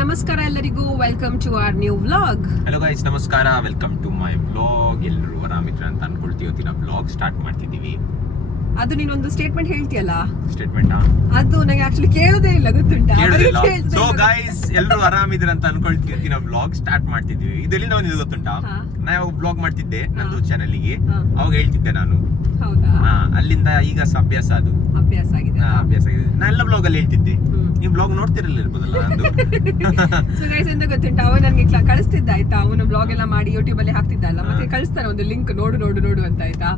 ನಮಸ್ಕಾರ ಎಲ್ಲರಿಗೂ, welcome to our new vlog. Hello guys, ನಮಸ್ಕಾರ, ವೆಲ್ಕಮ್ ಟು ಮೈ ವ್ಲಾಗ್. ಎಲ್ಲರೂ ಆರಾಮಿದ್ರ ಅಂತ ಅನ್ಕೊಳ್ತೀವಿ. ಇವತ್ತಿನ ವ್ಲಾಗ್ ಸ್ಟಾರ್ಟ್ ಮಾಡ್ತಿದ್ದೀವಿ. ಅದು ನೀನೊಂದು ಸ್ಟೇಟ್ಮೆಂಟ್ ಹೇಳ್ತೀಯಲ್ಲ, ಸ್ಟೇಟ್ಮೆಂಟ್ ಅದು ನಂಗೆ ಆಕ್ಚುಲಿ ಕೇಳೋದೇ ಇಲ್ಲ, ಗೊತ್ತುಂಟಾ? ಸೊ ಗೈಸ್, ಎಲ್ಲರೂ ಆರಾಮಿದ್ರ ಅಂತ ಅನ್ಕೊಳ್ತೀವಿ. ಇವತ್ತಿನ ವ್ಲಾಗ್ ಸ್ಟಾರ್ಟ್ ಮಾಡ್ತಿದ್ದೀವಿ. ಇದೆಲ್ಲಿ ನಾವು ಗೊತ್ತುಂಟಾ, ನಾವು ವ್ಲಾಗ್ ಮಾಡ್ತಿದ್ದೆ ನಂದು ಚಾನಲ್ಗೆ, ಅವಾಗ ಹೇಳ್ತಿದ್ದೆ ನಾನು. ಹೌದಾ? ಅಲ್ಲಿಂದ ಈಗ ಅಭ್ಯಾಸ ಆಗಿದೆ. ನಾನು ಎಲ್ಲ ಬ್ಲಾಗ್ ಅಲ್ಲಿ ಹೇಳ್ತಿದ್ದೆ, ನೀವು ಬ್ಲಾಗ್ ನೋಡ್ತಿರಲ್ಲ ಇರ್ಬೋದಲ್ಲ ನಂದು. ಸೊ ಗೈಸ್, ಎಂತ ಗೊತ್ತುಂಟಾ, ಅವ ನನಗೆ ಕಳಿಸ್ತಿದ್ದ ಆಯ್ತಾ, ಅವನು ಬ್ಲಾಗ್ ಎಲ್ಲ ಮಾಡಿ ಯೂಟ್ಯೂಬ್ ಅಲ್ಲಿ ಹಾಕ್ತಿದ್ದಲ್ಲ, ಮತ್ತೆ ಕಳಿಸ್ತಾನೆ ಒಂದು ಲಿಂಕ್, ನೋಡು ಅಂತ ಆಯ್ತಾ.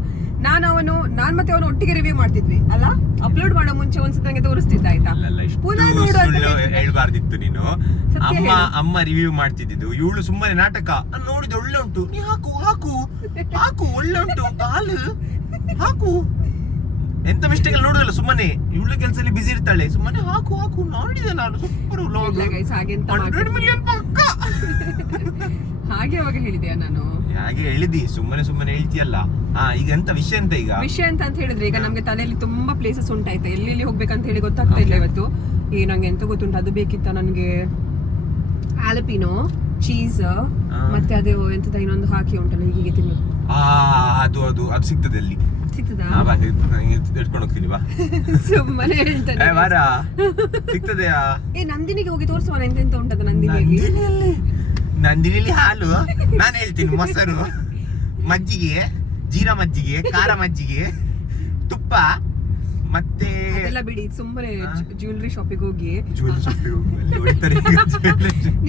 ನಾನ್ ಮತ್ತೆ ಅವನು ಒಟ್ಟಿಗೆ ರಿವ್ಯೂ ಮಾಡ್ತಿದ್ವಿ ಅಲ್ಲ, ಅಪ್ಲೋಡ್ ಮಾಡೋ ಮುಂಚೆ ಒಂದ್ಸತಿ ನಂಗೆ ತೋರಿಸ್ತಿದ್ದ ಆಯ್ತಾ. ಪುನಃ ನೋಡು ಹೇಳ್ಬಾರ್ದಿತ್ತು ನೀನು. ಅಮ್ಮ ರಿವ್ಯೂ ಮಾಡ್ತಿದ್ದು, ಇವಳು ಸುಮ್ಮನೆ ನಾಟಕ ನೋಡಿದ ಒಳ್ಳೆ ಉಂಟು, ನೀ ಹಾಕು ಒಳ್ಳೆ ಉಂಟು, ಹಾಕು ಎಂತ ಮಿಸ್ಟೇಕ್ ಅಲ್ಲಿ ನೋಡುದಲ್ಲ, ಸುಮ್ಮನೆ ಇವಳು ಕೆಲಸದಲ್ಲಿ ಬಿಸಿ ಇರ್ತಾಳೆ, ಸುಮ್ಮನೆ ಹಾಕು ನೋಡಿದೆ ನಾನು. ಸೂಪರ್ ವ್ಲಾಗ್, 100 ಮಿಲಿಯನ್ ಪಕ್ಕ. ಹಾಗೆ ಅವಾಗ ಹೇಳಿದ್ಯಾ ನಾನು? ಹಾಗೆ ಹೇಳಿದಿ, ಸುಮ್ಮನೆ ಹೇಳ್ತೀಯಲ್ಲ. ಈಗ ಎಂತ ವಿಷಯ ಅಂತ ಹೇಳಿದ್ರೆ, ಈಗ ನಮ್ಗೆ ತಲೆಯಲ್ಲಿ ತುಂಬಾ ಪ್ಲೇಸಸ್ ಉಂಟಾಯ್ತಾ, ಎಲ್ಲಿ ಹೋಗ್ಬೇಕಂತ ಹೇಳಿ ಗೊತ್ತಾಗ್ತಾ ಇಲ್ಲ ಇವತ್ತು. ನಂಗೆ ಎಂತ ಗೊತ್ತುಂಟು, ಅದು ಬೇಕಿತ್ತ ನನಗೆ, ಆಲಪಿನೋ ಚೀಸ್ ಮತ್ತೆ ಅದೇ ಎಂತದ ಇನ್ನೊಂದು ಹಾಕಿ ಉಂಟಲ್ಲ, ಹೀಗೆ ತಿನ್ನು. ಅದು ಸಿಗ್ತದೆ ಅಲ್ಲಿ, ಸಿಗ್ತದಾ? ಇಟ್ಕೊಂಡು ಹೋಗ್ತೀನಿ ಬಾ. ಸುಮ್ಮನೆ ಹೇಳ್ತಾನೆ, ಸಿಗ್ತದೆಯಾ? ನಂದಿನಿಗೆ ಹೋಗಿ ತೋರಿಸುವ ಎಂತೆಂತ ಉಂಟದ ನಂದಿನಿಯಲ್ಲಿ ಹಾಲು, ನಾನು ಹೇಳ್ತೀನಿ, ಮೊಸರು, ಮಜ್ಜಿಗೆ, ಜೀರಾ ಮಜ್ಜಿಗೆ, ಖಾರ ಮಜ್ಜಿಗೆ, ತುಪ್ಪ, ಮತ್ತೆ ಎಲ್ಲ ಬಿಡಿ, ಸುಮ್ಮನೆ ಜ್ಯುವೆಲ್ಲರಿ ಶಾಪಿಗೆ ಹೋಗಿ.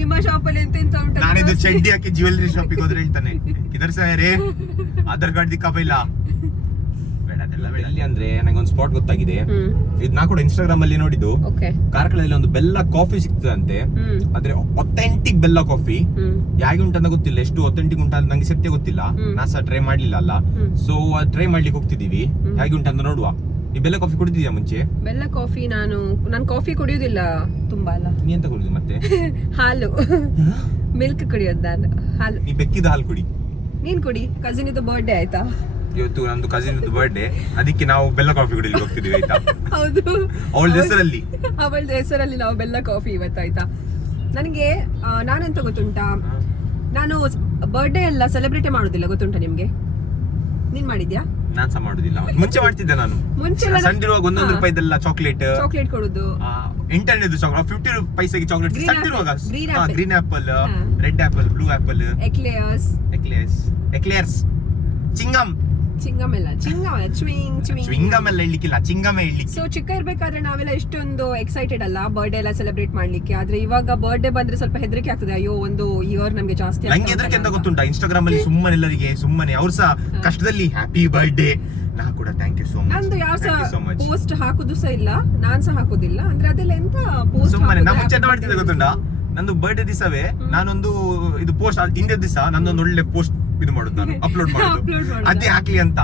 ನಿಮ್ಮ ಶಾಪ್ ಅಲ್ಲಿ ಎಂತೆಂತ ಉಂಟು? ನಾನಿದು ಚಡ್ಡಿ ಹಾಕಿ ಜ್ಯುವೆಲ್ಲರಿ ಶಾಪಿಗೆ ಹೋದ್ರೆ ಹೇಳ್ತಾನೆ, ಇದರ್ ಸರ್ ಆಧಾರ್ ಕಾರ್ಡ್ ದಿಕ್ಕಾಪಿಲ್ಲ. ಎಲ್ಲಿ ಅಂದ್ರೆ ನಂಗೆ ಒಂದು ಸ್ಪಾಟ್ ಗೊತ್ತಾಗಿದೆ, ಇದು ನಾ ಕೂಡ ಇನ್ಸ್ಟಾಗ್ರಾಮ್ ಅಲ್ಲಿ ನೋಡಿದ್ದು. ಕಾರ್ಕಳದಲ್ಲಿ ಒಂದು ಬೆಲ್ಲ ಕಾಫಿ ಸಿಗ್ತದಂತೆ, ಆದ್ರೆ ಅಥೆಂಟಿಕ್ ಬೆಲ್ಲ ಕಾಫಿ. ಹೇಗೆ ಉಂಟಂತ ಗೊತ್ತಿಲ್ಲ, ಎಷ್ಟು ಅಥೆಂಟಿಕ್ ಉಂಟಂತ ನಂಗೆ ಸತ್ಯ ಗೊತ್ತಿಲ್ಲ, ನಾ ಸಹ ಟ್ರೈ ಮಾಡ್ಲಿಲ್ಲ ಅಲ್ಲ. ಸೊ ಟ್ರೈ ಮಾಡ್ಲಿಕ್ಕೆ ಹೋಗ್ತಿದೀವಿ, ಹೇಗೆ ಉಂಟಂತ ನೋಡುವ. ಈ ಬೆಲ್ಲ ಕಾಫಿ ಕುಡಿದಿದ್ಯಾ ಮುಂಚೆ? ಬೆಲ್ಲ ಕಾಫಿ ನಾನು ಕಾಫಿ ಕುಡಿಯೋದಿಲ್ಲ ತುಂಬಾ ಅಲ್ಲ. ನೀ ಎಂತ ಕುಡಿದು ಮತ್ತೆ? ಹಾಲು, ಮಿಲ್ಕ್ ಕುಡಿಯೋದು ನಾನು. ಹಾಲು, ನೀ ಬೆಕ್ಕಿದ ಹಾಲು ಕುಡಿ. ನೀನ್ ಕುಡಿ. ಕಸಿನ್ ಇದು ಬರ್ಡೇ ಆಯ್ತಾ ಇವತ್ತು, ನಂದು ಕಸಿನ್ ಬರ್ಡೇ, ಅದಕ್ಕೆ ನಾವು ಬೆಲ್ಲ ಕಾಫಿ ಕುಡಿಲಿಕ್ಕೆ ಹೋಗ್ತಿದೀವಿ ಆಯ್ತಾ. ಹೌದು, ಅವಳ ಹೆಸರಲ್ಲಿ ನಾವು ಬೆಲ್ಲ ಕಾಫಿ ಇವತ್ತಾಯ್ತಾ. ನನಗೆ ನಾನೆಂತ ಗೊತ್ತುಂಟಾ, ನಾನು ಬರ್ಡೇ ಎಲ್ಲ ಸೆಲೆಬ್ರೇಟ್ ಮಾಡುದಿಲ್ಲ, ಗೊತ್ತುಂಟಾ ನಿಮ್ಗೆ? ನೀನ್ ಮಾಡಿದ್ಯಾ? ನಾನ್ ಸಹ ಮಾಡುದಿಲ್ಲ. ಮುಂಚೆ ಮಾಡ್ತಿದ್ದೆ ನಾನು. ಮುಂಚೆ ಸಣ್ಣಿರುವಾಗ 1 ರೂಪಾಯಿದೆಲ್ಲ ಚಾಕ್ಲೇಟ್ ಕೊಡುದು, ಇಂಟರ್ನೆಟ್ ಚಾಕ್ಲೇಟ್ 50 ಪೈಸೆಗೆ ಚಾಕ್ಲೇಟ್ ಸಣ್ಣಿರುವಾಗ. Green apple, red apple, blue apple, eclairs, chewing gum ಎಲ್ಲ ಇಡ್ಲಿಕ್ಕಿಲ್ಲ, ಚಿಂಗಮ್ ಇಡ್ಲಿಕ್ಕೆ. ಸೊ ಚಿಕ್ಕ ಇರ್ಬೇಕಾದ್ರೆ ನಾವೆಲ್ಲ ಎಷ್ಟೊಂದು ಎಕ್ಸೈಟೆಡ್ ಅಲ್ಲ ಬರ್ಡೇ ಎಲ್ಲ ಸೆಲೆಬ್ರೇಟ್ ಮಾಡ್ಲಿಕ್ಕೆ. ಆದ್ರೆ ಇವಾಗ ಬರ್ಡೇ ಬಂದ್ರೆ ಸ್ವಲ್ಪ ಹೆದರಿಕೆ ಆಗ್ತದೆ, ಅಯ್ಯೋ ಒಂದು ಇಯರ್ ನಮ್ಗೆ ಜಾಸ್ತಿ. ನಂಗೆ ಹೆದರಿಕೆ ಅಂತ ಗೊತ್ತುಂಟಾ, ಇನ್ಸ್ಟಾಗ್ರಾಮ್ ಅಲ್ಲಿ ಸುಮ್ಮನೆ ಎಲ್ಲರಿಗೆ ಅವ್ರು ಸಹ ಕಷ್ಟದಲ್ಲಿ ಹ್ಯಾಪಿ ಬರ್ಡೇ, ನಾ ಕೂಡ ಥ್ಯಾಂಕ್ ಯು ಸೋ ಮಚ್. ನಂದು ಯಾವ ಸಹ ಪೋಸ್ಟ್ ಹಾಕುದು ಸಹ ಇಲ್ಲ, ನಾನ್ ಸಹ ಹಾಕುದಿಲ್ಲ. ಅಂದ್ರೆ ಅದೆಲ್ಲ ಎಂತ ಪೋಸ್ಟ್ ಸುಮ್ಮನೆ. ನಾ ಮುಂಚೆ ಎಂತ ಮಾಡ್ತಿದ್ದೆ ಗೊತ್ತುಂಟಾ, ನಂದು ಬರ್ಡೇ ದಿವಸವೇ ನಾನೊಂದು ಇದು ಪೋಸ್ಟ್, ಹಿಂದಿನ ದಿವಸ ನಂದೊಂದು ಒಳ್ಳೆ ಪೋಸ್ಟ್ ಇದು ಮಾಡುದು, ನಾನು ಅಪ್ಲೋಡ್ ಮಾಡುದು, ಅದೇ ಹಾಕ್ಲಿ ಅಂತ.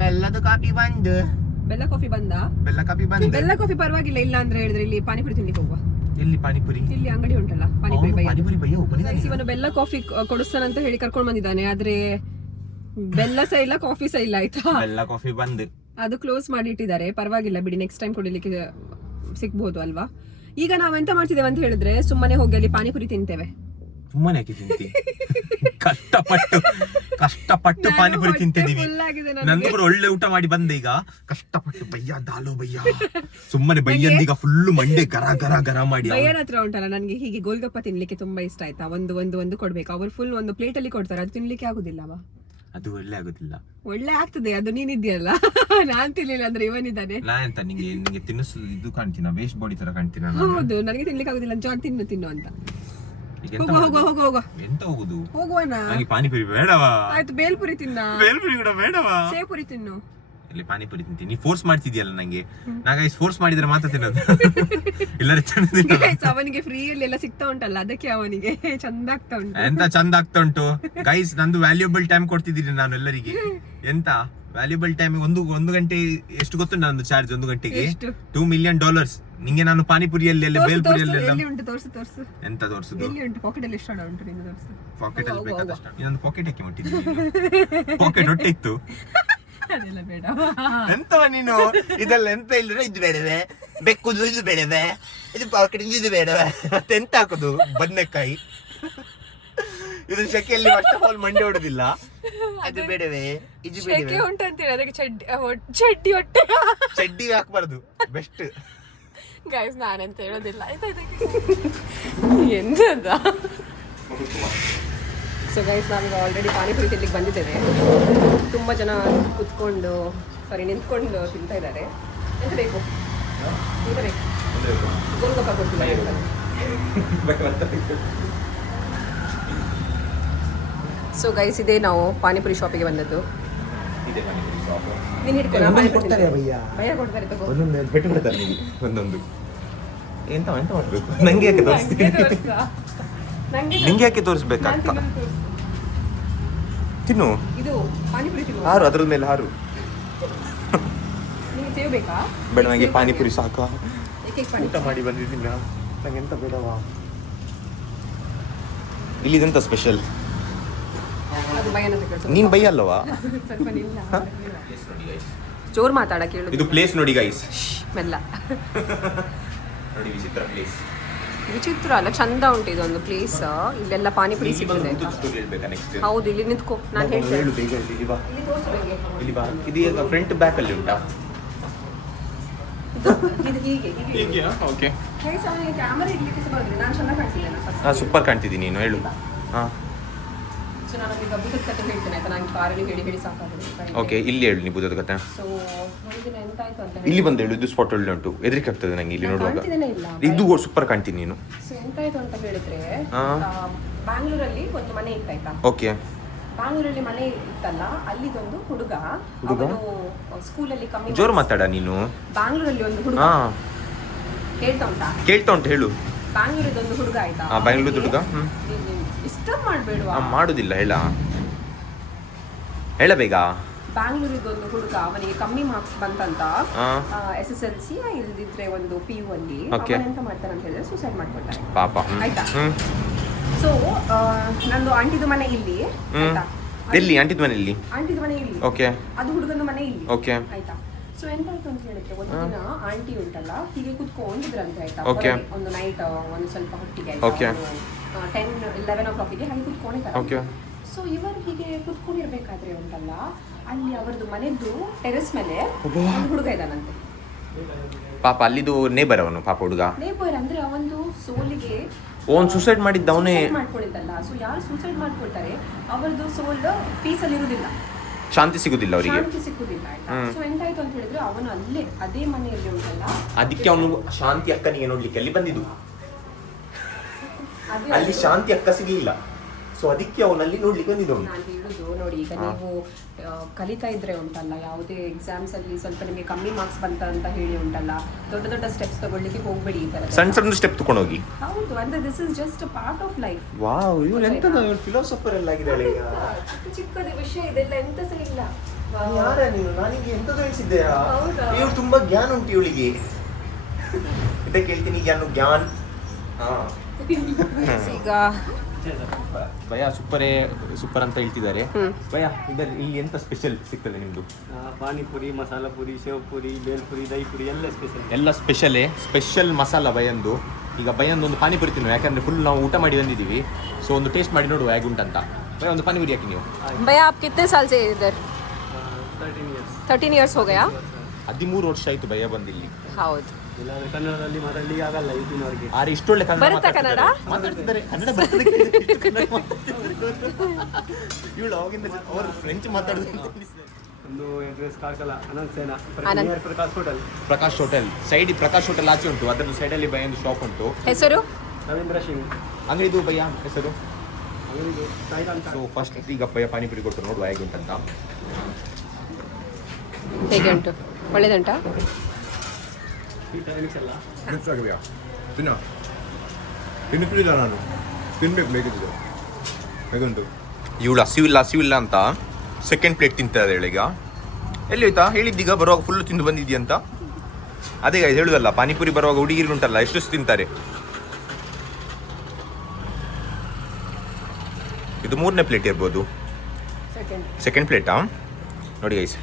ಬೆಲ್ಲದ ಕಾಫಿ ಬಂದು, ಬೆಲ್ಲ ಕಾಫಿ ಪರವಾಗಿಲ್ಲ, ಇಲ್ಲ ಅಂದ್ರೆ ಹೇಳಿದ್ರೆ ಇಲ್ಲಿ ಪಾನಿಪುರಿ ತಿನ್ಲಿಕ್ಕೆ ಹೋಗುವ. ಎಲ್ಲಿ ಪಾನಿಪುರಿ? ಇಲ್ಲಿ ಅಂಗಡಿ ಉಂಟಲ್ಲ, ಪಾನಿಪುರಿ ಇವನು ಬೆಲ್ಲ ಕಾಫಿ ಕೊಡಿಸ್ತಾನಂತ ಹೇಳಿ ಕರ್ಕೊಂಡ್ ಬಂದಿದ್ದಾನೆ, ಆದ್ರೆ ಬೆಲ್ಲ ಸಹ ಇಲ್ಲ, ಕಾಫಿ ಸಹ ಇಲ್ಲ ಆಯ್ತಾ. ಬೆಲ್ಲ ಕಾಫಿ ಬಂದು ಅದು ಕ್ಲೋಸ್ ಮಾಡಿ ಇಟ್ಟಿದ್ದಾರೆ. ಪರವಾಗಿಲ್ಲ ಬಿಡಿ, ನೆಕ್ಸ್ಟ್ ಟೈಮ್ ಕೊಡಿಲಿಕ್ಕೆ ಸಿಗ್ಬಹುದು ಅಲ್ವಾ. ಈಗ ನಾವೆಂತ ಮಾಡ್ತಿದ್ದೇವೆ ಅಂತ ಹೇಳಿದ್ರೆ, ಸುಮ್ಮನೆ ಹೋಗಿ ಅಲ್ಲಿ ಪಾನಿಪುರಿ ತಿಂತೇವೆ. ಸುಮ್ಮನೆ ಯಾಕೆ ತಿಂತಿ? ಕಷ್ಟಪಟ್ಟು ಪಾನಿಪುರಿ ತಿಂತಿದೀವಿ. ನಂದು ಕೂಡ ಒಳ್ಳೆ ಊಟ ಮಾಡಿ ಬಂದೆ, ಈಗ ಕಷ್ಟಪಟ್ಟು ಬಯ್ಯ ಸುಮ್ಮನೆ ಬಯ್ಯಂದೀಗ ಫುಲ್ ಮಂಡೆ ಗರ ಮಾಡಿ. ಬಯ್ಯರ ಹತ್ರ ಉಂಟಲ್ಲ, ನನ್ಗೆ ಹೀಗೆ ಗೋಲ್ಗಪ್ಪ ತಿನ್ಲಿಕ್ಕೆ ತುಂಬಾ ಇಷ್ಟ ಆಯ್ತಾ. ಒಂದು ಕೊಡ್ಬೇಕು, ಅವ್ರು ಫುಲ್ ಒಂದು ಪ್ಲೇಟ್ ಅಲ್ಲಿ ಕೊಡ್ತಾರೆ, ಅದು ತಿನ್ಲಿಕ್ಕೆ ಆಗುದಿಲ್ಲವಾ? ಅದು ಒಳ್ಳೆ ಆಗ್ತದೆ, ಅದು ನೀನಿದ್ಯಲ್ಲ. ನಾನ್ ತಿನ್ಲಿಲ್ಲ ಅಂದ್ರೆ ಇವನಿದ್ದಾನೆ. ನಾನೆಂತ ನಿಂಗೆ ತಿನ್ನಿಸು ಇದು ಕಾಣ್ತೀನ, ವೇಸ್ಟ್ ಬಾಡಿ ತರ ಕಾಣ್ತೀನ. ಹೌದು, ನನಗೆ ತಿನ್ಲಿಕ್ಕೆ ಆಗುದಿಲ್ಲ, ಜಾನ್ ತಿನ್ನು ಅಂತ. ಹೋಗುವ ಎಂತ ಹೋಗುದು? ಹೋಗುವನ ಪಾನಿಪುರಿ ಬೇಡವಾ? ಆಯ್ತು, ಬೇಲ್ಪುರಿ ಬೇಲ್ಪುರಿ ಕೂಡ ಬೇಡವಾ? ಸೇಪುರಿ ತಿನ್ನು. ಇಲ್ಲಿ ಪಾನಿಪುರಿ ತಿಂತೀನಿ, ನೀ ಫೋರ್ಸ್ ಮಾಡ್ತಿದ್ಯಲ್ಲ ನಂಗೆ. ನಾಗೈಸ್ ಫೋರ್ಸ್ ಮಾಡಿದ್ರೆ ಮಾತ್ರ ತಿನ್ನೋದು, ಇಲ್ಲರೆ ಅವನಿಗೆ ಫ್ರೀಯಲ್ಲಿ ಎಲ್ಲ ಸಿಗ್ತಾ ಉಂಟಲ್ಲ, ಅದಕ್ಕೆ ಅವನಿಗೆ ಚಂದ ಆಗ್ತಾ ಉಂಟು. ಎಂತ ಚಂದ ಆಗ್ತಾ ಉಂಟು ಗೈಸ್, ನಂದು ವ್ಯಾಲ್ಯೂಬಲ್ ಟೈಮ್ ಕೊಡ್ತಿದ್ದೀನಿ ನಾನು ಎಲ್ಲರಿಗೆ. ಎಂತ ವ್ಯಾಲ್ಯೂಬಲ್ ಟೈಮ್? ಒಂದು ಗಂಟೆ ಎಷ್ಟು ಗೊತ್ತು ನಂದು ಚಾರ್ಜ್? 1 ಗಂಟೆಗೆ $2 million. ನಿಂಗೆ ನಾನು ಪಾನಿಪುರಿಯಲ್ಲಿ ಬೇಲ್ಪುರಿಯಲ್ಲಿ ಎಂತ ತೋರಿಸುದು? ಪಾಕೆಟ್ ಅಲ್ಲಿ ಎಷ್ಟು ಉಂಟು? ಪಾಕೆಟ್ ಅಲ್ಲಿ ಬೇಕಾದಷ್ಟು. ಇನ್ನೊಂದು ಪಾಕೆಟ್ ಹಾಕಿ ಮುಟ್ಟಿದ್ದೀನಿ. ಪಾಕೆಟ್ ಹೊಟ್ಟೆ ಇತ್ತು, ಅದೆಲ್ಲ ಬೇಡ. ಎಂತವ ನೀನು ಇದೆಲ್ಲ ಎಂತ ಇಲ್ಲದ್ರೆ ಇದು ಬೇಡವೆ, ಬೆಕ್ಕುದು ಇದು ಬೇಡವೆ, ಇದು ಪಾಕೆಟ್ ಇದು ಬೇಡವೆ, ಮತ್ತೆ ಎಂತ ಹಾಕುದು ಬದನೆಕಾಯಿ, ಇದು ಶೆಕೆಯಲ್ಲಿ ಫಸ್ಟ್ ಆಫ್ ಆಲ್ ಮಂಡೆ ಹೊಡೋದಿಲ್ಲ, ಅದು ಬೇಡವೆ ಇದು ಬೇಡವೆ ಉಂಟಂತೀರ ಅದಕ್ಕೆ ಚಡ್ಡಿ ಹೊಟ್ಟೆ ಚಡ್ಡಿಗೆ ಹಾಕ್ಬಾರ್ದು ಬೆಸ್ಟ್. ಗೈಸ್ ನಾನಂತ ಹೇಳೋದಿಲ್ಲ ಎಂತ. ಸೊ ಗೈಸ್ ನಾವೀಗ ಆಲ್ರೆಡಿ ಪಾನಿಪುರಿ ತಿನ್ಲಿಕ್ಕೆ ಬಂದಿದ್ದೇವೆ. ತುಂಬ ಜನ ನಿಂತ್ಕೊಂಡು ತಿಂತಾ ಇದ್ದಾರೆ. ಎಂತ ಬೇಕು ಎಂತ ಬೇಕು? ಗೋಲ್ಗಪ್ಪ ಕೊಡ್ತಿಲ್ಲ. ಸೊ ಗೈಸ್ ಇದೇ ನಾವು ಪಾನಿಪುರಿ ಶಾಪಿಗೆ ಬಂದದ್ದು. ನೀನು ಹಿಡ್ಕೊಂಡು ಭಯ ಕೊಡ್ತಾರೆ ತಗೋ. ಒಂದೊಂದು ಎಂತ ಮಾಡಬೇಕು? ನಂಗೆ ಯಾಕೆ ತೋರಿಸ್ತೀನಿ? ನಿಂಗೆ ಯಾಕೆ ತೋರಿಸ್ಬೇಕಾಗ್ತ? ತಿನ್ನು, ಇದು ಪಾನಿಪುರಿ ತಿನ್ನು. ಹಾರು ಅದ್ರ ಮೇಲೆ ಹಾರು. ನಿಮಗೆ ಸೇವ್ ಬೇಕಾ? ಬೇಡ, ನನಗೆ ಪಾನಿಪುರಿ ಸಾಕು. ಊಟ ಮಾಡಿ ಬಂದಿದ್ದೀನಿ, ನಂಗೆ ಎಂತ ಬೇಡವಾ? ಇಲ್ಲಿದೆಂತ ಸ್ಪೆಷಲ್? ನೀನ್ ಬೈ ಅಲ್ಲವಾ? ಜೋರ್ ಮಾತಾಡ ಕೇಳು. ಇದು ಪ್ಲೇಸ್ ನೋಡಿ ಗೈಸ್, ಮೆಲ್ಲ ನೋಡಿ, ವಿಚಿತ್ರ ಪ್ಲೇಸ್. ವಿಚಿತ್ರ ಅಲ್ಲ, ಚಂದ ಉಂಟು ಇದೊಂದು ಪ್ಲೇಸ್. ಇಲ್ಲೆಲ್ಲ ಪಾನಿಪುರಿ ಸಿಗ್ತದೆ. ಹೌದು, ಇಲ್ಲಿ ನಿಂತ್ಕೋ, ನಾನು ಹೇಳ್ತೇನೆ. ಇಲ್ಲಿ ಬಾ. ಇದು ಫ್ರಂಟ್ ಬ್ಯಾಕ್ ಅಲ್ಲಿ ಉಂಟಾ? ಓಕೆ, ಕ್ಯಾಮರಾ ಇಡ್ಲಿಕ್ಕೆ ನಾನು ಚೆನ್ನಾಗಿ ಕಾಣ್ತಿದ್ದೇನೆ. ಸೂಪರ್ ಕಾಣ್ತಿದ್ದೀನಿ ನೀನು, ಹೇಳು. ಸೊ ನಾನು ಈಗ ಬುದ್ಧದ ಕತೆ ಹೇಳ್ತೇನೆ ಆಯ್ತಾ? ನಾನು ಕಾರಲ್ಲಿ ಹೇಳಿ ಸಾಕಾಗಿದೆ. ಓಕೆ, ಇಲ್ಲಿ ಹೇಳು ನೀ ಬುದ್ಧದ ಕತೆ. ಸೊ ಒಂದಿನ ಎಂತ ಆಯ್ತು ಅಂತ ಇಲ್ಲಿ ಬಂದು ಹೇಳು, ಇದು ಸ್ಪಾಟ್ ಒಳ್ಳೆ ಉಂಟು, ಹೆದರಿಕೆ ಆಗ್ತದೆ ನಂಗೆ ಇಲ್ಲಿ ನೋಡುವಾಗ. ಇದು ಸೂಪರ್ ಕಾಣ್ತೀನಿ ನೀನು. ಸೊ ಎಂತ ಆಯ್ತು ಅಂತ ಹೇಳಿದ್ರೆ, ಬ್ಯಾಂಗ್ಳೂರಲ್ಲಿ ಒಂದು ಮನೆ ಇತ್ತಾಯ್ತಾ? ಓಕೆ, ಬ್ಯಾಂಗ್ಳೂರಲ್ಲಿ ಮನೆ ಇತ್ತಲ್ಲ, ಅಲ್ಲಿದೊಂದು ಹುಡುಗ ಸ್ಕೂಲಲ್ಲಿ ಕಮ್ಮಿ. ಜೋರು ಮಾತಾಡ ನೀನು. ಬ್ಯಾಂಗ್ಳೂರಲ್ಲಿ ಒಂದು ಹುಡುಗ ಕೇಳ್ತಾ ಉಂಟು, ಹೇಳು. ಬ್ಯಾಂಗ್ಳೂರಿದೊಂದು ಹುಡುಗ ಆಯ್ತಾ? ಬ್ಯಾಂಗ್ಳೂರ್ ಹುಡುಗ ಡಿಸ್ಟರ್ಬ್ ಮಾಡಬೇಡುವ. ಮಾಡುದಿಲ್ಲ, ಹೇಳ ಬೇಗ. ಬ್ಯಾಂಗ್ಳೂರಿದೊಂದು ಹುಡುಗ, ಅವನಿಗೆ ಕಮ್ಮಿ ಮಾರ್ಕ್ಸ್ ಬಂತಂತ SSLC, ಇಲ್ದಿದ್ರೆ ಒಂದು PU ಅಲ್ಲಿ. ಎಂತ ಮಾಡ್ತಾನೆ ಅಂತ ಹೇಳಿದ್ರೆ ಸೂಸೈಡ್ ಮಾಡ್ಕೊಳ್ತಾನೆ ಪಾಪ. ಆಯ್ತಾ? ಸೊ ನಂದು ಆಂಟಿದು ಮನೆ ಇಲ್ಲಿ ಆಯ್ತಾ? ಎಲ್ಲಿ ಆಂಟಿದ ಮನೆ? ಇಲ್ಲಿ ಆಂಟಿದು ಮನೆ ಇಲ್ಲಿ. ಓಕೆ, ಅದು ಹುಡುಗನ ಮನೆ ಇಲ್ಲಿ. ಓಕೆ, ಆಯ್ತಾ? ಸೊ ಎಂತಾಯ್ತು ಅಂತ ಹೇಳಿದ್ರೆ, ಒಂದು ದಿನ ಆಂಟಿ ಉಂಟಲ್ಲ ಹೀಗೆ ಕುತ್ಕೊಂಡಿದ್ರಂತೆ ಆಯ್ತಾ? ಒಂದು ನೈಟ್ ಒಂದು ಸ್ವಲ್ಪ ಹೊತ್ತಿಗೆ 10-11 o'clock ಹಾಗೆ ಕುತ್ಕೊಂಡಿದ್ದಾರೆ. ಸೊ ಇವರು ಹೀಗೆ ಕುತ್ಕೊಂಡಿರ್ಬೇಕಾದ್ರೆ ಉಂಟಲ್ಲ, ಅಲ್ಲಿ ಅವರದ್ದು ಮನೆದ್ದು ಟೆರೆಸ್ ಮೇಲೆ ಒಂದು ಹುಡುಗ ಇದ್ದಾನಂತೆ ಪಾಪ. ಅಲ್ಲಿದು ನೇಬರ್ ಅವನು ಪಾಪ ಹುಡುಗ. ನೇಬರ್ ಅಂದ್ರೆ ಅವನು ಸೋಲಿಗೆ ಸೂಸೈಡ್ ಮಾಡಿದ್ದವನೇ ಮಾಡ್ಕೊಂಡಿದ್ದಲ್ಲ. ಸೊ ಯಾರು ಸೂಸೈಡ್ ಮಾಡ್ಕೊಳ್ತಾರೆ ಅವರದ್ದು ಸೋಲ್ ಪೀಸ್ ಅಲ್ಲಿ ಇರುವುದಿಲ್ಲ, ಶಾಂತಿ ಸಿಗುದಿಲ್ಲ ಅವರಿಗೆ, ಶಾಂತಿ ಸಿಕ್ಕುದಿಲ್ಲ ಆಯ್ತಾ? ಸೊ ಎಂತಾಯ್ತು ಅಂತ ಹೇಳಿದ್ರೆ, ಅವನು ಅಲ್ಲೇ ಅದೇ ಮನೆಯಲ್ಲಿ ಉಂಟಲ್ಲ, ಅದಕ್ಕೆ ಅವನು ಶಾಂತಿ ಅಕ್ಕನಿಗೆ ನೋಡ್ಲಿಕ್ಕೆ ಅಲ್ಲಿ ಬಂದಿದ್ದು. ಅಲ್ಲಿ ಶಾಂತಿ ಅಕ್ಕ ಸಿಗ್ಲಿಲ್ಲ, ಸೊ ಅದಕ್ಕೆ ಅವನಲ್ಲಿ ನೋಡ್ಲಿಕ್ಕೆ ಬಂದಿದ್ದವನು. ನಾನು ಹೇಳುದು ನೋಡಿ, ಈಗ ನೀವು ಕಲಿತಾ ಇದ್ರೆ ಉಂಟಲ್ಲ, ಯಾವುದೇ ಎಕ್ಸಾಮ್ಸ್ ಅಲ್ಲಿ ಸ್ವಲ್ಪ ನಿಮಗೆ ಕಮ್ಮಿ ಮಾರ್ಕ್ಸ್ ಬಂತ ಅಂತ ಹೇಳಿ ಉಂಟಲ್ಲ, ದೊಡ್ಡ ದೊಡ್ಡ ಸ್ಟೆಪ್ಸ್ ತಗೊಳ್ಳಿಕ್ಕೆ ಹೋಗ್ಬೇಡಿ. ಈ ತರ ಸಣ್ಣ ಸಣ್ಣ ಸ್ಟೆಪ್ ತಗೊಂಡು ಹೋಗಿ. ಹೌದು, ಅಂದ್ರೆ this is just part of life. Wow, ಇವಳು ಎಂತ ಫಿಲಾಸಫರ್ ಎಲ್ಲ ಆಗಿದ್ದಾಳೆ ಈಗ. ಚಿಕ್ಕದ ವಿಷಯ ಇದೆಲ್ಲ ಎಂತ ಸಹ ಇಲ್ಲ. ಯಾರ ನೀನು? ನಾನೀಗ ಎಂತದ್ದು ಹೇಳಿಸಿದ್ದೇರಾ? ಇವಳು ತುಂಬಾ ಜ್ಞಾನ ಉಂಟು ಇವಳಿಗೆ. ಇದಕ್ಕೆ ಹೇಳ್ತೀನಿ ಜ್ಞಾನ. ಈಗ ಭಯ ಸೂಪರ್ ಅಂತ ಹೇಳ್ತಿದ್ದಾರೆ. ಭಯ, ಇಲ್ಲಿ ಎಂತ ಸ್ಪೆಷಲ್ ಸಿಗ್ತದೆ ನಿಮ್ದು? ಪಾನಿಪುರಿ, ಮಸಾಲ ಪುರಿ, ಸೇವ್ ಪುರಿ, ಬೇಲ್ಪುರಿ, ದಹಿ ಪುರಿ ಎಲ್ಲ ಸ್ಪೆಷಲ್ ಮಸಾಲ ಭಯಂದು. ಈಗ ಭಯಂದು ಒಂದು ಪಾನಿಪುರಿ ತಿನ್ನು, ಯಾಕಂದ್ರೆ ಫುಲ್ ನಾವು ಊಟ ಮಾಡಿ ಬಂದಿದ್ದೀವಿ. ಸೊ ಒಂದು ಟೇಸ್ಟ್ ಮಾಡಿ ನೋಡುವ ಹೇಗುಂಟಂತ. ಭಯ, ಒಂದು ಪಾನಿಪುರಿ ಹಾಕಿ ನೀವು. भैया आप कितने साल से इधर? 13 years हो गया. 13 ವರ್ಷ ಆಯ್ತು ಭಯ ಬಂದಿಲ್ಲಿ. ಹೌದು. ಕನ್ನಡದಲ್ಲಿ ಮಾತಾಡ್ಲಿಕ್ಕೆ ಆಗಲ್ಲ ಈಗಿನವರಿಗೆ. ಆದ್ರೆ ಇಷ್ಟೊಳ್ಳೆ ಬರುತ್ತಾ ಕನ್ನಡ ಮಾತಾಡ್ತಿದ್ದಾರೆ. ಕನ್ನಡ ಬರ್ತದೆ. ಇವಳು ಅವಾಗಿಂದ ಅವರು ಫ್ರೆಂಚ್ ಮಾತಾಡೋದು. ಒಂದು Karkala Anantasena Prakash hotel side Prakash hotel ಆಚೆ ಉಂಟು, ಅದರ ಸೈಡಲ್ಲಿ ಭಯ ಒಂದು ಶಾಪ್ ಉಂಟು. ಹೆಸರು ರವೀಂದ್ರ ಸಿಂಗ್ ಅಂಗಡಿದು ಭಯ ಹೆಸರು. ಅಂಗಡಿದು ಸೊ ಫಸ್ಟ್ ಈಗ ಭಯ ಪಾನಿಪುರಿ ಕೊಟ್ಟು ನೋಡುವ ಹೇಗುಂಟಂತ. ಹೇಗೆ ಉಂಟು? ಒಳ್ಳೆದುಂಟಾ? ತಿನ್ನಿಸಲಿಲ್ಲ ನಾನು, ತಿನ್ಬೇಕು ಬೇಕಿದ್ದು ಹೇಗುಂಟು. ಇವಳು ಹಸಿವಿಲ್ಲ ಅಂತ ಸೆಕೆಂಡ್ ಪ್ಲೇಟ್ ತಿಂತಾ ಇದ್ದಾಳೆ ಈಗ. ಎಲ್ಲಿ ಹೋಯ್ತಾ? ಹೇಳಿದ್ದೀಗ ಬರುವಾಗ ಫುಲ್ಲು ತಿಂದು ಬಂದಿದ್ದೀಯಂತ. ಅದೇ ಹೇಳುದಲ್ಲ, ಪಾನಿಪುರಿ ಬರುವಾಗ ಹುಡುಗಿರು ಉಂಟಲ್ಲ ಎಷ್ಟು ತಿಂತಾರೆ. ಇದು 3ನೇ ಪ್ಲೇಟ್ ಇರ್ಬೋದು. ಸೆಕೆಂಡ್ ಪ್ಲೇಟಾ? ನೋಡಿ ಗೈಸ್,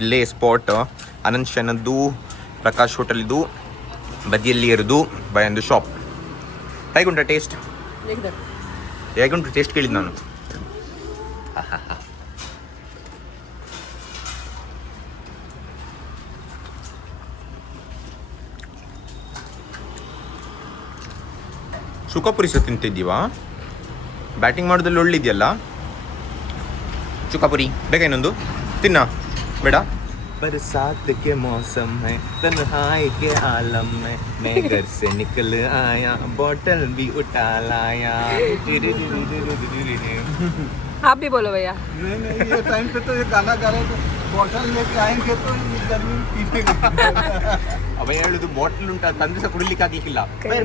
ಇಲ್ಲೇ ಸ್ಪಾಟ್ ಅನಂತ್ ಶನದ್ದು ಪ್ರಕಾಶ್ ಹೋಟೆಲ್ ಇದು ಬದಿಯಲ್ಲಿ ಇರೋದು ಬಯಂದು ಶಾಪ್. ಹೇಗುಂಟ ಟೇಸ್ಟ್? ಹೇಗುಂಟು ಟೇಸ್ಟ್ ಕೇಳಿದ್ದು ನಾನು. ಚುಕಾಪುರಿ ಸಹ ತಿಂತಿದ್ದೀವಾ? ಬ್ಯಾಟಿಂಗ್ ಮಾಡೋದ್ರಲ್ಲಿ ಒಳ್ಳಿದೆಯಲ್ಲ ಚುಕಾಪುರಿ. ಬೇಕಾ ಇನ್ನೊಂದು? ತಿನ್ನ ಬೇಡ? बरसात के मौसम है तन्हाई के आलम में मैं घर से निकल आया बॉटल भी उठा लाया. आप भी बोलो भैया. नहीं ये टाइम पे तो ये गाना गा रहे थे, बॉटल लेके आएंगे तो ये गर्मी में पीनेगा. भैया ಹೇಳುದು ಬಾಟಲ್ ಉಂಟು ತಂದ್ರೆ ಸಹ ಕುಡಿಲಿಕ್ಕೆ ಆಗ್ಲಿಕ್ಕಿಲ್ಲ.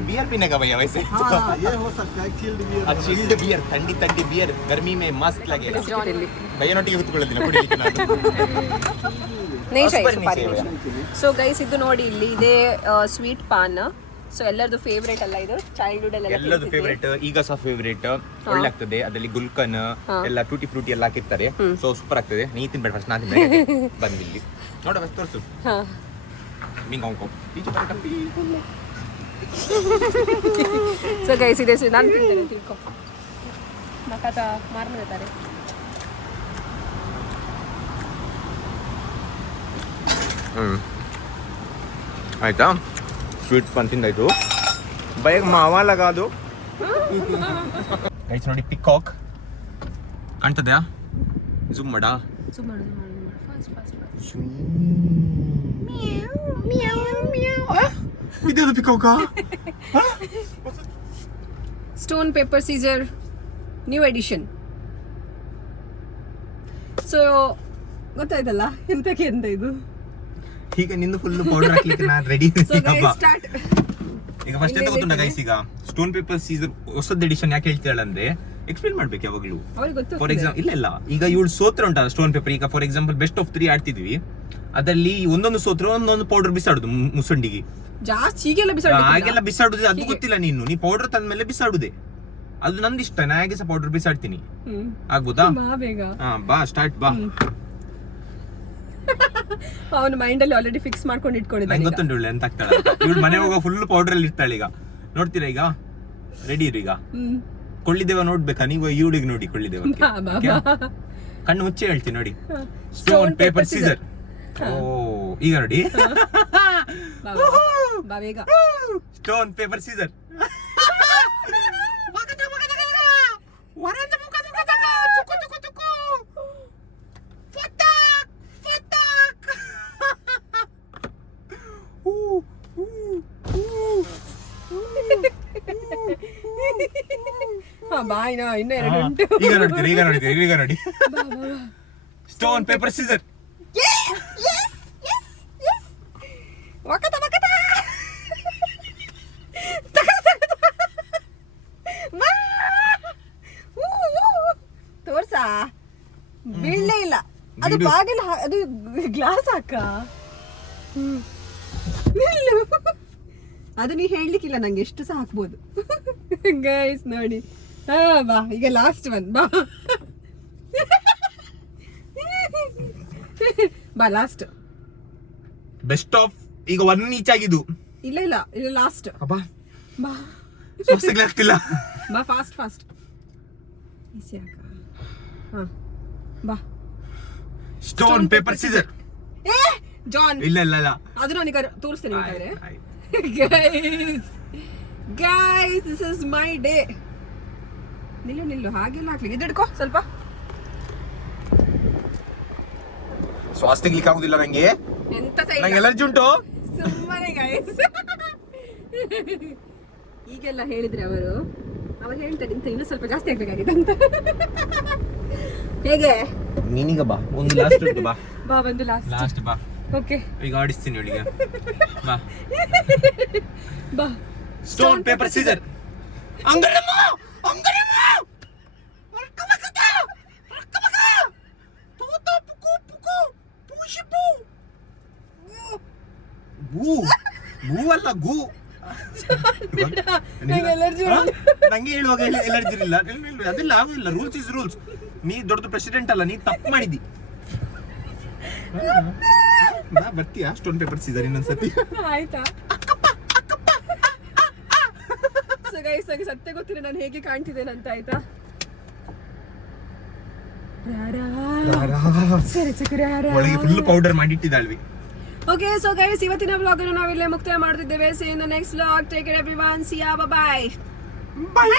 ಬಿಯರ್ ಪೀನೆಗಾ भैया वैसे? हाँ ये हो सकता है चिल्ड बियर. चिल्ड बियर ठंडी ठंडी बियर गर्मी में मस्त लगेगा. ಭಯ್ಯನೊಟ್ಟಿಗೆ ಕೂತ್ಕೊಳ್ಳೋದಿಲ್ಲ ಕುಡಿಲಿಕ್ಕೆ ನಾನು. ಸೊ ಗೈಸ್ ಇದು ನೋಡಿ ಇಲ್ಲಿ ಇದೆ ಸ್ವೀಟ್ ಪಾನ್. ಸೊ ಎಲ್ಲರದು ಫೇವ್ರೇಟ್ ಅಲ್ಲ ಇದು? ಚೈಲ್ಡ್ಹುಡ್ ಎಲ್ಲರದು ಫೇವ್ರೇಟ್, ಈಗ ಸಹ ಫೇವ್ರೇಟ್. ಒಳ್ಳೆ ಆಗ್ತದೆ. ಅದರಲ್ಲಿ ಗುಲ್ಕನ್ ಎಲ್ಲ ಟೂಟಿ ಫ್ರೂಟಿ ಎಲ್ಲ ಹಾಕಿರ್ತಾರೆ. ಸೊ ಸೂಪರ್ ಆಗ್ತದೆ. ನೀ ತಿನ್ಬೇಡ ಫಸ್ಟ್, ನಾನು ತಿನ್ಬೇಡ. ಬಂದಿಲ್ಲಿ ನೋಡ ಬಸ್ ತೋರಿಸು. ಸೊ ಗೈಸ್ ಇದೆ ನಾನು ತಿಂತೇನೆ ತಿಳ್ಕೊ. ಮಕಾತ ಮಾರ್ಮಿರ್ತಾರೆ. ಆಯ್ತಾ? ಸ್ವೀಟ್ ಪಾನ್ ತಿಂದಾಯ್ತು. ಬೈಕ್ ಮಾವ ಲಗಾದು ಗೈಸ್ ನೋಡಿ ಪಿಕಾಕ್ ಕಾಣ್ತದ್ಯಾ? ಝೂಮ್ ಮಾಡ. ಇದು ಪಿಕಾಕ. Stone paper scissor new edition. So ಗೊತ್ತಾಯ್ತಲ್ಲ ಎಂತಕ್ಕೆ ಅಂತ ಇದು. ಈಗ ನಿಂದು ಫುಲ್ ಪೌಡರ್ ಹಾಕ್ಲಿಕ್ಕೆ ನಾನು ರೆಡಿ. ಸ್ಟಾರ್ಟ್. ಈಗ ಫಸ್ಟ್ ಎಂತ ಗೊತ್ತುಂಟ ಗೈಸ್, ಈಗ ಸ್ಟೋನ್ ಪೇಪರ್ ಸೀಸರ್ ಹೊಸದ್ ಎಡಿಷನ್ ಯಾಕೆ ಹೇಳ್ತಾಳಂದ್ರೆ ಎಕ್ಸ್ಪ್ಲೇನ್ ಮಾಡ್ಬೇಕು ಯಾವಾಗ್ಲೂ. ಫಾರ್ ಎಕ್ಸಾಂಪಲ್ ಇಲ್ಲ ಈಗ ಇವಳು ಸೋತ್ರ ಉಂಟಲ್ಲ ಸ್ಟೋನ್ ಪೇಪರ್. ಈಗ ಫಾರ್ ಎಕ್ಸಾಂಪಲ್ ಬೆಸ್ಟ್ ಆಫ್ 3 ಆಡ್ತಿದ್ವಿ, ಅದರಲ್ಲಿ ಒಂದೊಂದು ಸೋತ್ರ ಒಂದೊಂದು ಪೌಡರ್ ಬಿಸಾಡುದು ಮುಸುಂಡಿಗೆ. ಜಾಸ್ತಿ ಹೀಗೆಲ್ಲ ಹಾಗೆಲ್ಲ ಬಿಸಾಡುದು ಅದು ಗೊತ್ತಿಲ್ಲ. ನೀ ಪೌಡರ್ ತಂದ್ಮೇಲೆ ಬಿಸಾಡುದೆ. ಅದು ನಂದಿಷ್ಟ. ನಾ ಹೇಗೆ ಸಹ ಪೌಡರ್ ಬಿಸಾಡ್ತೀನಿ. ಆಗ್ಬೋದಾ? ಹಾ ಬಾ ಸ್ಟಾರ್ಟ್ ಬಾ. ಅವನ ಮೈಂಡ್ ಅಲ್ಲಿ ಆಲ್ರೆಡಿ ಫಿಕ್ಸ್ ಮಾಡ್ಕೊಂಡು ಇಟ್ಕೊಂಡಿದ್ದಾನೆ. ನಂಗೆ ಗೊತ್ತುಂಟು ಇವಳು ಎಂತ ಆಗ್ತಾಳೆ. ಇವಳು ಮನೆ ಹೋಗೋ ಫುಲ್ ಪೌಡರ್ ಅಲ್ಲಿ ಇರ್ತಾಳೆ. ಈಗ ನೋಡ್ತೀರಾ? ಈಗ ರೆಡಿ ಇರು. ಈಗ ಕೊಳ್ಳಿದೇವ ನೋಡ್ಬೇಕಾ ನೀವು? ಇವಳಿಗೆ ನೋಡಿ ಕೊಳ್ಳಿದೇವ. ಕಣ್ಣು ಮುಚ್ಚೆ ಹೇಳ್ತೀನಿ ನೋಡಿ. Stone paper Caesar. ಓ ಈಗ ನೋಡಿ. Stone paper scissor. ಈಗ ನೋಡಿ ಸ್ಟೋನ್ ಪೇಪರ್ ಸೀಸರ್. ತೋರ್ಸಾ? ಬೀಳಲೇ ಇಲ್ಲ ಅದು. ಬಾಗಿಲ ಅದು ಗ್ಲಾಸ್ ಹಾಕ. ಅದು ನೀ ಹೇಳ್ಲಿಕ್ಕಿಲ್ಲ ನಂಗೆ, ಎಷ್ಟು ಸಹ ಹಾಕ್ಬೋದು. ಗೈಸ್ ನೋಡಿ. ಬಾ ಈಗ ಲಾಸ್ಟ್ ಒನ್. ಬಾ ಲಾಸ್ಟ್. ಬೆಸ್ಟ್ ಆಫ್ ಈಗ 1 ಈಚ್ ಆಗಿದ್ದು. ಇಲ್ಲ ಲಾಸ್ಟ್. ಬಾ ಬಾ ಆಗ್ತಿಲ್ಲ. ಬಾ ಫಾಸ್ಟ್. ಈಸಿ ಹಾಕ. ಬಾ. Stone paper Caesar. ಜಾನ್ ಇಲ್ಲ ಅದು ನನಗೆ ತೋರಿಸ್ತೇನೆ. Guys this is my day. ನಿಲ್ಲು ಹಾಗೆಲ್ಲ ಹಾಕ್ಲಿಕ್ಕೆ ಇದು ಹಿಡ್ಕೋ ಸ್ವಲ್ಪ. ಶ್ವಾಸ ತೆಗಿಲಿಕ್ಕೆ ಆಗುದಿಲ್ಲ ನಂಗೆ. ಎಂತ ನಂಗೆ ಎಲರ್ಜಿ ಉಂಟು. ಸುಮ್ಮನೆ ಗೈಸ್. ಈಗೆಲ್ಲ ಹೇಳಿದ್ರೆ ಅವರು ಹೇಳ್ತಾರೆ ಇಂತ ಇನ್ನೂ ಸ್ವಲ್ಪ ಜಾಸ್ತಿ ಆಗ್ಬೇಕಾಗಿದೆ ಅಂತ. ಹೇಗೆ? ನೀನೀಗ ಬಾ ಒಂದು ಲಾಸ್ಟ್ ಉಂಟು. ಬಾ ಬಂದು ಲಾಸ್ಟ್ ಬಾ. ಓಕೆ ಈಗ ಆಡಿಸ್ತೀನಿ ಅವಳಿಗೆ. ಬಾ. Stone paper scissor. ಅಲ್ಲ ಗು. ನಂಗೆ ಹೇಳುವಾಗ ಎಲರ್ಜಿ ಇಲ್ಲ. ಅದೆಲ್ಲ ಆಗುದಿಲ್ಲ. Rules is rules. ನೀ ದೊಡ್ಡ ಪ್ರೆಸಿಡೆಂಟ್ ಅಲ್ಲ, ನೀ ತಪ್ಪು ಮಾಡಿದಿ. ನಾ ಬರ್ತೀಯಾ ಸ್ಟೋನ್ ಪೇಪರ್ ಸೀಸರ್ ಇನ್ನೊಂದ್ಸತಿ ಆಯ್ತಾ ಸೊ ಗೈಸ್ ನನಗೆ ಸತ್ಯ ಗೊತ್ತಿಲ್ಲ ನಾನು ಹೇಗೆ ಕಾಣ್ತಿದ್ದೇನೆ ಅಂತ ಆಯ್ತಾ ಒಳಗೆ ಫುಲ್ ಪೌಡರ್ ಮಾಡಿಟ್ಟಿದ್ದಾಳ್ವಿ ಓಕೆ ಸೊ ಗೈಸ್ ಇವತ್ತಿನ ವ್ಲಾಗ್ ಅನ್ನು ನಾವಿಲ್ಲೇ ಮುಕ್ತಾಯ ಮಾಡ್ತಿದ್ದೇವೆ see in the next vlog take care everyone see ya bye by